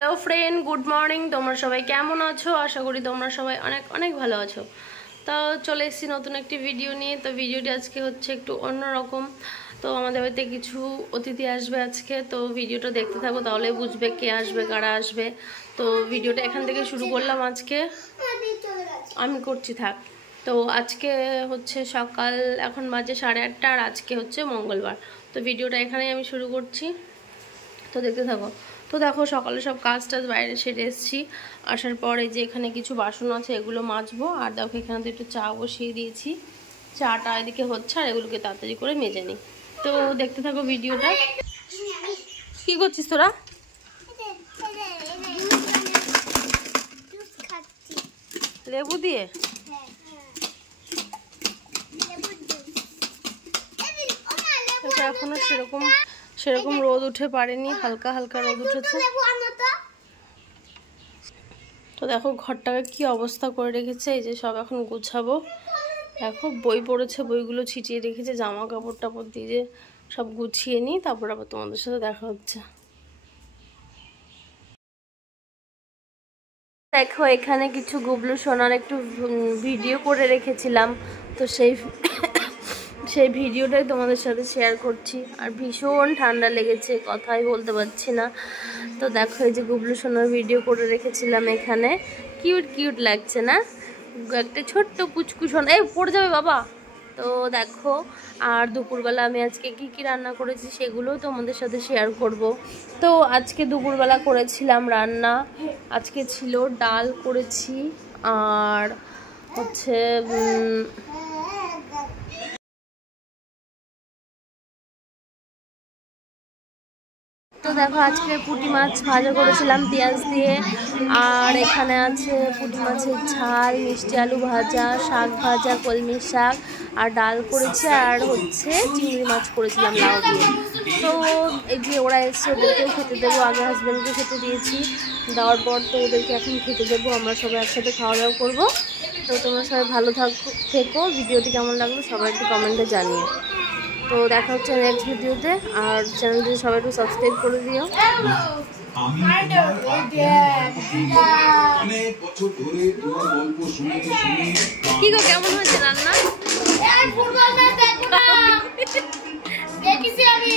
Hello friend, good morning. তোমরা সবাই কেমন আছো? আশা করি তোমরা সবাই অনেক অনেক ভালো আছো। তো চলে এসেছি নতুন একটি ভিডিও নিয়ে। তো ভিডিওটি আজকে হচ্ছে একটু অন্যরকম। তো আমাদের বাড়িতে কিছু অতিথি আসবে আজকে। তো ভিডিওটা দেখতে থাকো, তাহলে বুঝবে কে আসবে, কারা আসবে। তো ভিডিওটা এখান থেকে শুরু করলাম আজকে। আমি করছি, থাক। তো আজকে হচ্ছে সকাল, এখন বাজে 8:30, আর আজকে হচ্ছে মঙ্গলবার। তো ভিডিওটা এখানেই আমি শুরু করছি, তো দেখতে থাকো। তো দেখো, সকালে সব কাজ টাজ বাইরে সেরে এসেছি। আসার পরে যে এখানে কিছু বাসন আছে এগুলো মাজবো। আর দেখো এখানে তো একটু চা বসিয়ে দিয়েছি, চাটা এদিকে হচ্ছে, আর এগুলোকে তাড়াতাড়ি করে মেজে নিই। তো দেখতে থাকো ভিডিওটা। কি করছিস তোরা? লেবু দিয়ে? এখনো সেরকম রোদ উঠে পারেনি, হালকা হালকা রোদ উঠেছে। তো দেখো ঘরটাকে কি অবস্থা করে রেখেছে। এই যে সব এখন গুছাবো। দেখো বই পড়েছে, বইগুলো ছিটিয়ে রেখেছে, জামা কাপড় টাপড় দিয়ে যে সব গুছিয়ে নিই, তারপর আবার তোমাদের সাথে দেখা হচ্ছে। দেখো এখানে কিছু গুবলু সোনার একটু ভিডিও করে রেখেছিলাম। তো সেই ভিডিওটাই তোমাদের সাথে শেয়ার করছি। আর ভীষণ ঠান্ডা লেগেছে, কথাই বলতে পারছি না। তো দেখো এই যে গুবলু সোনার ভিডিও করে রেখেছিলাম এখানে। কিউট কিউট লাগছে না? একটা ছোট্ট পুচকু সোনা, এই পড়ে যাবে বাবা। তো দেখো, আর দুপুরবেলা আমি আজকে কি রান্না করেছি সেগুলোও তোমাদের সাথে শেয়ার করব। তো আজকে দুপুরবেলা করেছিলাম রান্না, আজকে ছিল ডাল করেছি, আর হচ্ছে তো দেখো আজকে পুঁটি মাছ ভাজা করেছিলাম পেঁয়াজ দিয়ে। আর এখানে আছে পুঁটি মাছের ঝাল, মিষ্টি আলু ভাজা, শাক ভাজা, কলমি শাক, আর ডাল করেছি, আর হচ্ছে চিংড়ি মাছ করেছিলাম লাউ দিয়ে। তো এই যে ওরা এসছে, ওদেরকেও খেতে দেবো। আগে হাজব্যান্ডকে খেতে দিয়েছি, দেওয়ার পর তো ওদেরকে এখন খেতে দেবো। আমরা সবাই একসাথে খাওয়া দাওয়া করবো। তো তোমরা সবাই ভালো থেকো। ভিডিওটি কেমন লাগলো সবাই একটু কমেন্টে জানিও। তো দেখা হচ্ছে নেক্সট ভিডিওতে। আর চ্যানেলটি সবাই একটু সাবস্ক্রাইব করে দিও। কি গো, কেমন হয়েছে রান্না? দেখেছি আমি।